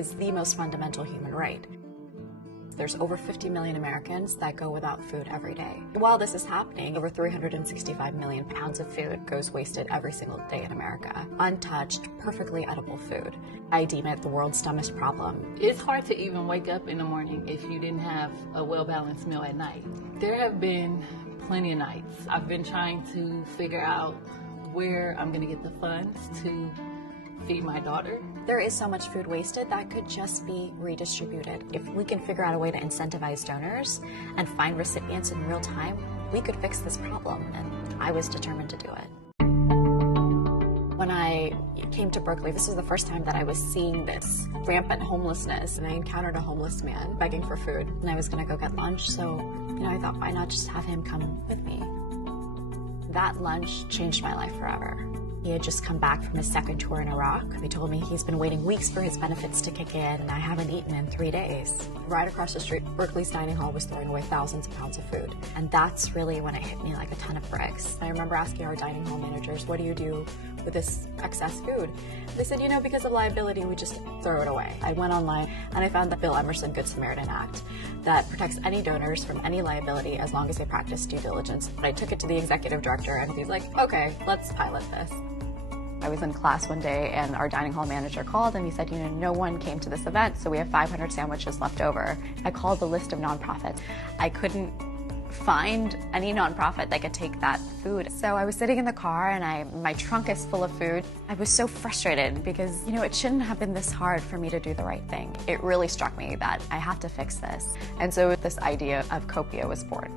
is the most fundamental human right. There's over 50 million Americans that go without food every day. While this is happening, over 365 million pounds of food goes wasted every single day in America. Untouched, perfectly edible food. I deem it the world's dumbest problem. It's hard to even wake up in the morning if you didn't have a well-balanced meal at night. There have been plenty of nights. I've been trying to figure out where I'm going to get the funds to feed my daughter. There is so much food wasted that could just be redistributed. If we can figure out a way to incentivize donors and find recipients in real time, we could fix this problem, and I was determined to do it. When I came to Berkeley, this was the first time that I was seeing this rampant homelessness, and I encountered a homeless man begging for food, and I was going to go get lunch, so I thought, why not just have him come with me? That lunch changed my life forever. He had just come back from his second tour in Iraq. He told me he's been waiting weeks for his benefits to kick in, and I haven't eaten in 3 days. Right across the street, Berkeley's dining hall was throwing away thousands of pounds of food. And that's really when it hit me like a ton of bricks. I remember asking our dining hall managers, what do you do with this excess food? They said, because of liability, we just throw it away. I went online and I found the Bill Emerson Good Samaritan Act that protects any donors from any liability as long as they practice due diligence. I took it to the executive director and he's like, okay, let's pilot this. I was in class one day and our dining hall manager called and he said, no one came to this event, so we have 500 sandwiches left over. I called the list of nonprofits. I couldn't find any nonprofit that could take that food. So I was sitting in the car and my trunk is full of food. I was so frustrated because, it shouldn't have been this hard for me to do the right thing. It really struck me that I have to fix this. And so this idea of Copia was born.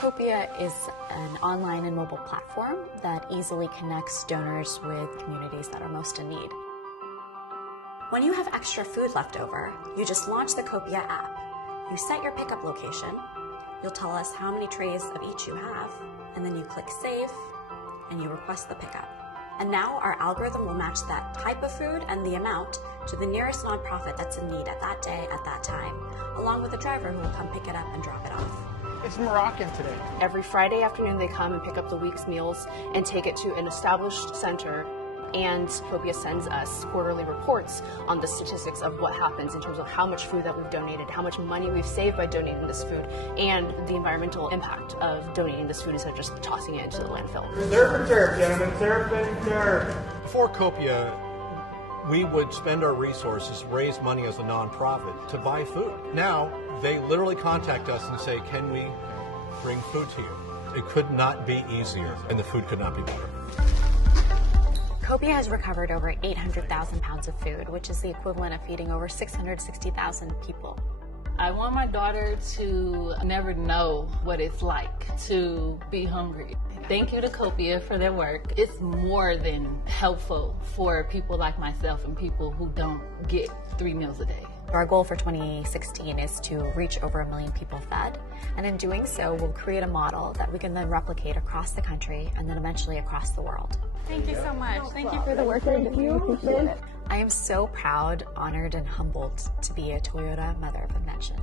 Copia is an online and mobile platform that easily connects donors with communities that are most in need. When you have extra food left over, you just launch the Copia app. You set your pickup location, you'll tell us how many trays of each you have, and then you click Save, and you request the pickup. And now our algorithm will match that type of food and the amount to the nearest nonprofit that's in need at that day, at that time, along with a driver who will come pick it up and drop it off. It's Moroccan today. Every Friday afternoon they come and pick up the week's meals and take it to an established center, and Copia sends us quarterly reports on the statistics of what happens in terms of how much food that we've donated, how much money we've saved by donating this food, and the environmental impact of donating this food instead of just tossing it into the landfill. Serve and serve, gentlemen. Serve and serve. Before Copia, we would spend our resources, raise money as a nonprofit to buy food. Now, they literally contact us and say, can we bring food to you? It could not be easier, and the food could not be better. Copia has recovered over 800,000 pounds of food, which is the equivalent of feeding over 660,000 people. I want my daughter to never know what it's like to be hungry. Thank you to Copia for their work. It's more than helpful for people like myself and people who don't get 3 meals a day. Our goal for 2016 is to reach over 1 million people fed, and in doing so, we'll create a model that we can then replicate across the country and then eventually across the world. Thank you so much. Thank you for the work that you do. Appreciate it. I am so proud, honored, and humbled to be a Toyota Mother of Invention.